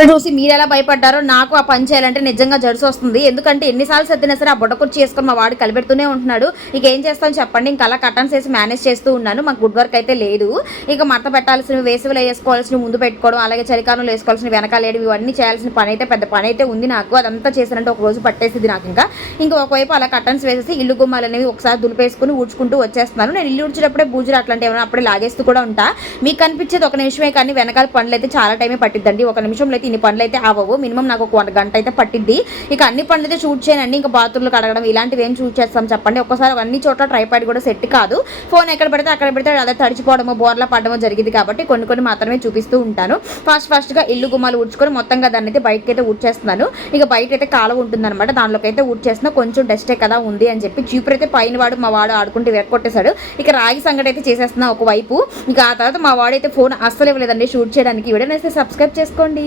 బట్టలు చూసి మీరు ఎలా భయపడ్డారో నాకు ఆ పని చేయాలంటే నిజంగా జడుసు వస్తుంది. ఎందుకంటే ఎన్నిసార్లు సర్దినా సరే ఆ బుట్ట కుర్చీ చేసుకొని మా వాడు కలిపెడుతూనే ఉంటున్నాడు. ఇక ఏం చేస్తాను చెప్పండి. ఇంకా అలా కటన్స్ వేసి మేనేజ్ చేస్తూ ఉన్నాను. మాకు గుడ్ వర్క్ అయితే లేదు. ఇక మత పెట్టాల్సిన వేసవిలో వేసుకోవాల్సినవి ముందు పెట్టుకోవడం అలాగే చలికాలంలో వేసుకోవాల్సిన వెనకాలేడు ఇవన్నీ చేయాల్సిన పని అయితే పెద్ద పని అయితే ఉంది నాకు. అదంతా చేసినంటే ఒక రోజు పట్టేసింది నాకు ఇంకా. ఇంకా ఒకవైపు అలా కటన్స్ వేసేసి ఇల్లు గుమ్మాలు అనేవి ఒకసారి దులిపేసుకుని ఊడ్చుకుంటూ వచ్చేస్తున్నాను. నేను ఇల్లు ఊడ్చేటప్పుడే బూజులు అట్లాంటి ఏమైనా అప్పుడే లాగేస్తూ కూడా ఉంటా. మీకు కనిపించేది ఒక నిమిషమే కానీ వెనకాల పనులు అయితే చాలా టైమే పట్టిద్దండి. ఒక నిమిషంలో అయితే ఇన్ని పనులు అయితే అవ్వవు మినిమం నాకు ఒక వన్ గంట అయితే పట్టిద్ది. ఇక అన్ని పనులు అయితే షూట్ చేయనండి. ఇంకా బాత్రూమ్లు కడగడం ఇలాంటివి ఏం షూట్ చేస్తాం చెప్పండి. ఒక్కసారి అన్ని చోట్ల ట్రైపాడ్ కూడా సెట్ కాదు. ఫోన్ ఎక్కడ పెడితే అక్కడ పెడితే అదే తడిచిపోవడము బోర్లా పడడము జరిగింది కాబట్టి కొన్ని కొన్ని మాత్రమే చూపిస్తూ ఉంటాను. ఫాస్ట్ ఫాస్ట్గా ఇల్లు గుమ్మాలు ఊడ్చుకొని మొత్తంగా దాన్ని అయితే బయటకి అయితే ఊడ్చేస్తున్నాను. ఇక బయట అయితే కాలువ ఉంటుందన్నమాట. దానిలోకి అయితే ఊడ్చేస్తున్నా. కొంచెం డస్టే కదా ఉంది అని చెప్పి చీపురు అయితే పైన వాడు మా వాడు ఆడుకుంటే వెరకొట్టేశాడు ఇక రాగి సంగటి అయితే చేసేస్తున్నా ఒకవైపు. ఇక ఆ తర్వాత మా వాడైతే ఫోన్ అస్సలు ఇవ్వలేదండి షూట్ చేయడానికి. వీడియోని సబ్స్క్రైబ్ చేసుకోండి.